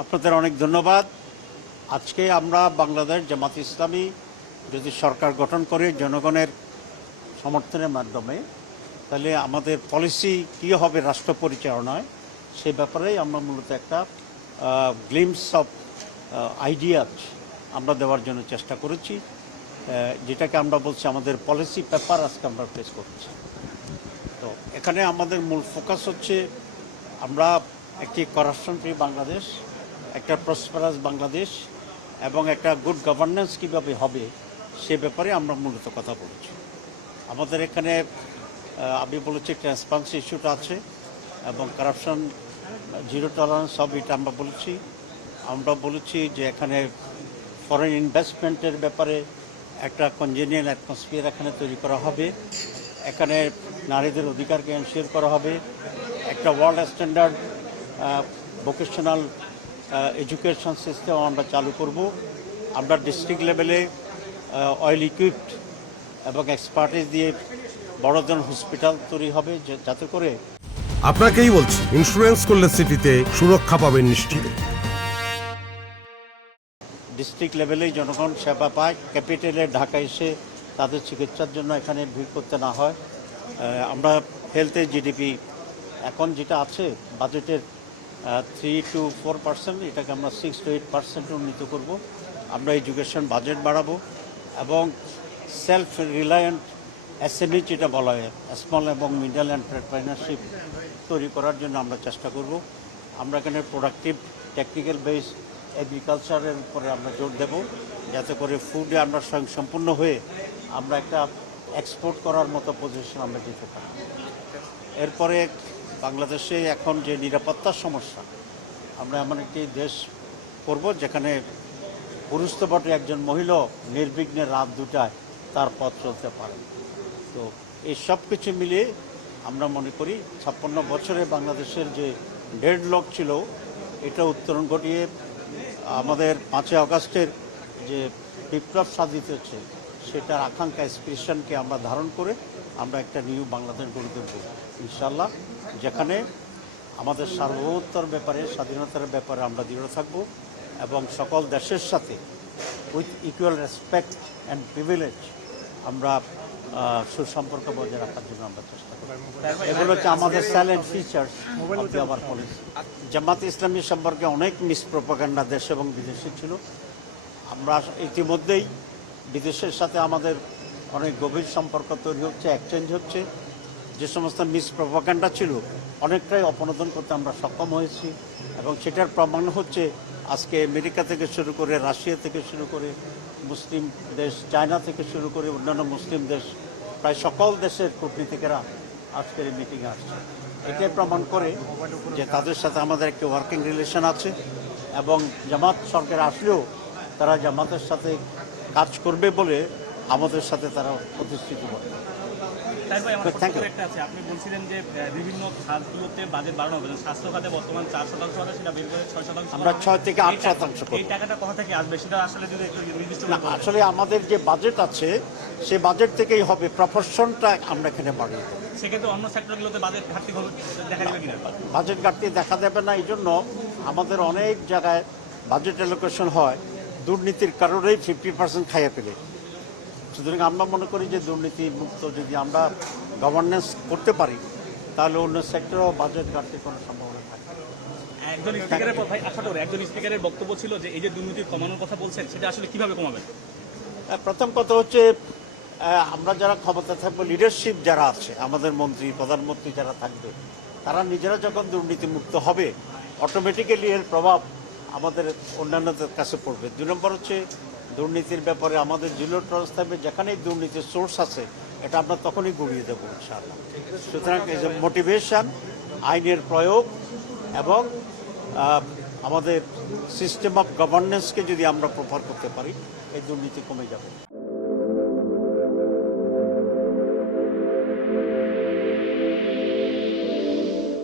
আপনাদের অনেক ধন্যবাদ। আজকে আমরা বাংলাদেশ জামাত ইসলামী যদি সরকার গঠন করে জনগণের সমর্থনের মাধ্যমে, তাহলে আমাদের পলিসি কী হবে রাষ্ট্র পরিচালনায়, সে ব্যাপারেই আমরা মূলত একটা গ্লিমস অফ আইডিয়াস আমরা দেওয়ার জন্য চেষ্টা করেছি, যেটাকে আমরা বলছি আমাদের পলিসি পেপার আজকে আমরা পেশ করছি। তো এখানে আমাদের মূল ফোকাস হচ্ছে আমরা একটি করাপশন ফ্রি বাংলাদেশ, একটা প্রসপারাস বাংলাদেশ এবং একটা গুড গভর্নেন্স কীভাবে হবে সে ব্যাপারে আমরা মূলত কথা বলেছি। আমাদের এখানে আমি বলেছি ট্রান্সপারেন্সি ইস্যুটা আছে এবং কারাপশন জিরো টলারেন্স সব এটা আমরা বলেছি যে এখানে ফরেন ইনভেস্টমেন্টের ব্যাপারে একটা কনজেনিয়াল অ্যাটমসফিয়ার এখানে তৈরি করা হবে, এখানে নারীদের অধিকারকে এনশিওর করা হবে, একটা world standard vocational education system আমরা চালু করব। আমরা ডিস্ট্রিক্ট লেভেলে অয়েল ইকুইপড এবং এক্সপার্টিস দিয়ে বড় ধরনের হসপিটাল তৈরি হবে, যাতে করে আপনাকেই বলছি ইন্স্যুরেন্স করলে সিটিতে সুরক্ষা পাবেন নিশ্চিত। ডিস্ট্রিক্ট লেভেলেই জনগণ সেবা পায়, ক্যাপিটালে ঢাকা এসে তাদের চিকিৎসার জন্য এখানে ভিড় করতে না হয়। আমরা হেলথের জিডিপি এখন যেটা আছে বাজেটের 3 to 4%, এটাকে আমরা 6 to 8% উন্নীত করব। আমরা এডুকেশন বাজেট বাড়াবো এবং সেলফ রিলায়েন্ট এসএমই যেটা বলা হয় স্মল এবং মিডল এন্টারপ্রেনারশিপ তৈরি করার জন্য আমরা চেষ্টা করব। আমরা এখানে প্রোডাক্টিভ টেকনিক্যাল বেস এগ্রিকালচারের উপরে আমরা জোর দেব, যাতে করে ফুডে আমরা স্বয়ংসম্পূর্ণ হয়ে আমরা একটা এক্সপোর্ট করার মতো পজিশন আমরা যেতে পারি। এরপরে বাংলাদেশে এখন যে নিরাপত্তার সমস্যা, আমরা এমন একটি দেশ করব যেখানে পুরুষ তো বটে একজন মহিলা নির্বিঘ্নে রাত 2টায় তার পথ চলতে পারে। তো এই সব কিছু মিলিয়ে আমরা মনে করি 56 বছরে বাংলাদেশের যে ডেডলক ছিল এটা উত্তরণ ঘটিয়ে আমাদের 5ই আগস্টের যে বিপ্লব সাধিত হচ্ছে সেটার আকাঙ্ক্ষা এক্সপ্রেশনকে আমরা ধারণ করে আমরা একটা নিউ বাংলাদেশ গড়ে তুলব ইনশাল্লাহ, যেখানে আমাদের সার্বভৌমত্বর ব্যাপারে, স্বাধীনতার ব্যাপারে আমরা দৃঢ় থাকব এবং সকল দেশের সাথে with equal respect and privilege আমরা সুসম্পর্ক বজায় রাখার জন্য আমরা চেষ্টা করি। এগুলো হচ্ছে আমাদের silent features of our policy. Jamaat Islami সম্পর্কে অনেক মিসপ্রোপাগান্ডা দেশ এবং বিদেশে ছিল। আমরা ইতিমধ্যেই বিদেশের সাথে আমাদের অনেক গভীর সম্পর্ক তৈরি হচ্ছে, এক্সচেঞ্জ হচ্ছে। যে সমস্ত মিসপ্রোপাগান্ডা ছিল অনেকটাই অপনোদন করতে আমরা সক্ষম হয়েছি এবং সেটার প্রমাণ হচ্ছে আজকে আমেরিকা থেকে শুরু করে, রাশিয়া থেকে শুরু করে, মুসলিম দেশ চায়না থেকে শুরু করে অন্যান্য মুসলিম দেশ, প্রায় সকল দেশের কূটনীতিকেরা আজকের এই মিটিংয়ে আসছে। এটাই প্রমাণ করে যে তাদের সাথে আমাদের একটি ওয়ার্কিং রিলেশন আছে এবং জামাত সরকার আসলেও তারা জামাতের সাথে কাজ করবে বলে আমাদের সাথে তারা প্রতিশ্রুতি করে। আপনি বলছিলেন যে বিভিন্ন খাতগুলোতে বাজেট বাড়ানো হবে, স্বাস্থ্য খাতে বর্তমান 4% আছে, সেটা বের করে 6%। আমরা 6 থেকে 8% এই টাকাটা কোথা থেকে আসবে সেটা আসলে যদি একটু নির্দিষ্ট না, আসলে আমাদের যে বাজেট আছে সে বাজেট থেকেই হবে, প্রপোর্শনটা আমরা এখানে বাড়িয়ে দেবো। সেক্ষেত্রে অন্য সেক্টরগুলোতে বাজেট ঘাটতি দেখা যাবে কিনা? বাজেট ঘাটতি দেখা দেবে না। এই জন্য আমাদের অনেক জায়গায় বাজেট অ্যালোকেশন হয় দুর্নীতির কারণেই 50% খাইয়ে ফেলে। সুতরাং আমরা মনে করি যে দুর্নীতি মুক্ত যদি আমরা গভর্নেন্স করতে পারি তাহলে অন্য সেক্টরেও বাজেট ঘাটতির কোনো সম্ভাবনা থাকে। একজন স্পিকারের বক্তব্য ছিল যে এই যে দুর্নীতি কমানোর কথা বলছেন সেটা আসলে কিভাবে কমাবেন? প্রথম কথা হচ্ছে আমরা যারা ক্ষমতা থাকবো, লিডারশিপ যারা আছে, আমাদের মন্ত্রী প্রধানমন্ত্রী যারা থাকবে, তারা নিজেরা যখন দুর্নীতি মুক্ত হবে অটোমেটিক্যালি এর প্রভাব আমাদের অন্যান্যদের কাছে পড়বে। 2 নম্বর হচ্ছে দুর্নীতির ব্যাপারে আমাদের জিরো টলারেন্স থাকবে। যেখানেই দুর্নীতির সোর্স আছে এটা আমরা তখনই গুড়িয়ে দেবো ইনশাআল্লাহ। সুতরাং এই যে মোটিভেশন, আইনের প্রয়োগ এবং আমাদের সিস্টেম অফ গভর্নেন্সকে যদি আমরা প্রপার করতে পারি এই দুর্নীতি কমে যাবে।